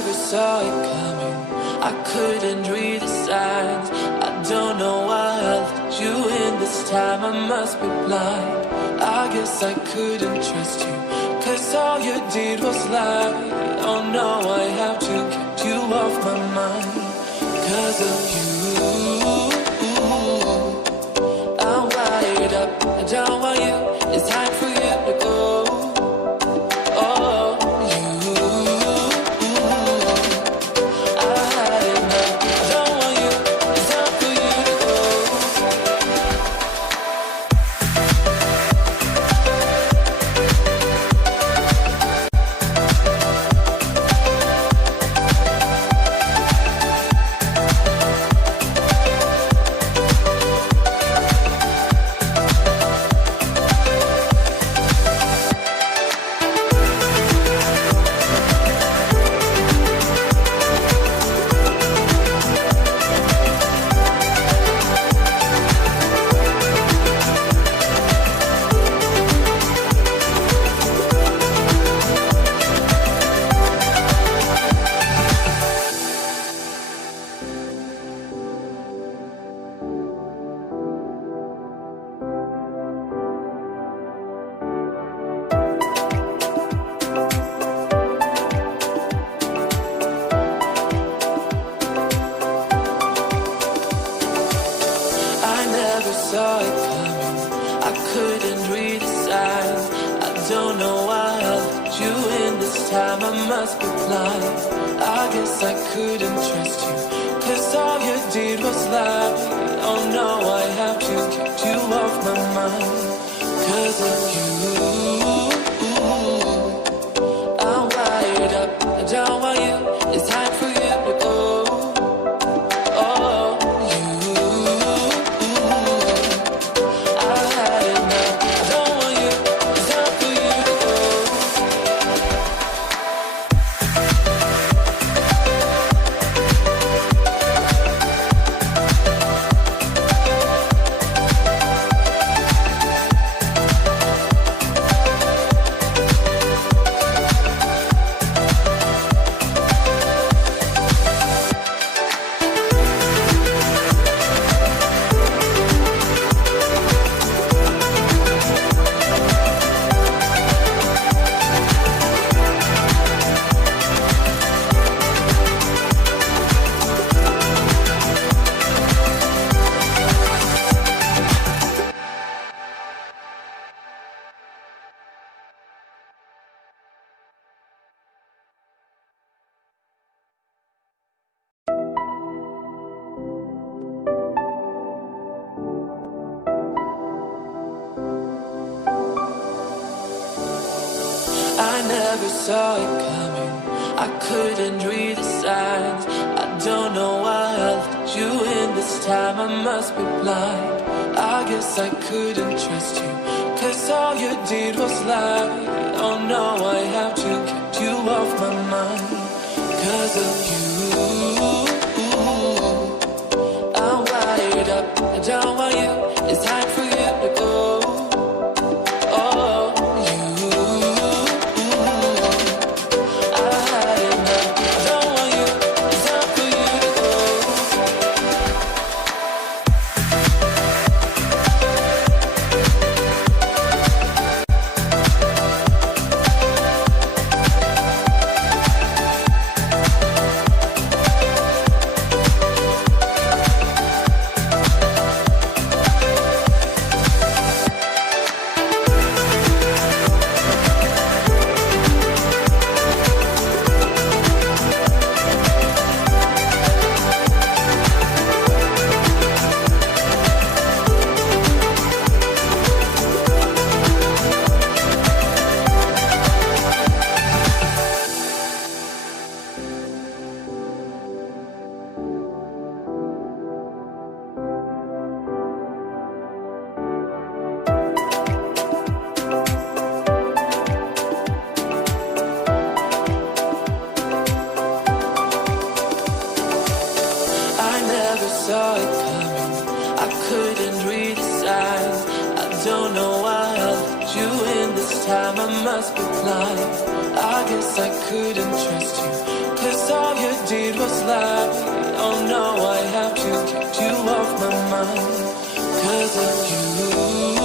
never saw it coming. I couldn't read the signs. I don't know why I let you in this time. I must be blind. I guess I couldn't trust you, 'cause all you did was lie. Oh no, I have to keep you off my mind. 'Cause of you, I'm wired up. I don't want you. It's time for you to go. Oh, you, I had enough. I don't want you. It's time for you to go. Saw it coming. I couldn't read the signs. I don't know why I let you in this time. I must be blind. I guess I couldn't trust you, 'cause all you did was lie. Oh no, I have to keep you off my mind. 'Cause of you, I'm wired up. I don't want you. It's time for you to go. I never saw it coming. I couldn't read the signs. I don't know why I let you in this time. I must be blind. I guess I couldn't trust you, 'cause all you did was lie. Oh no, I have to keep you off my mind. 'Cause of you, I'm wired up. I don't want you. It's time for you to go. Saw it coming. I couldn't read the signs. I don't know why I let you in this time. I must be blind. I guess I couldn't trust you, 'cause deed was lie. Oh no, I have to keep you off my mind. 'Cause of you.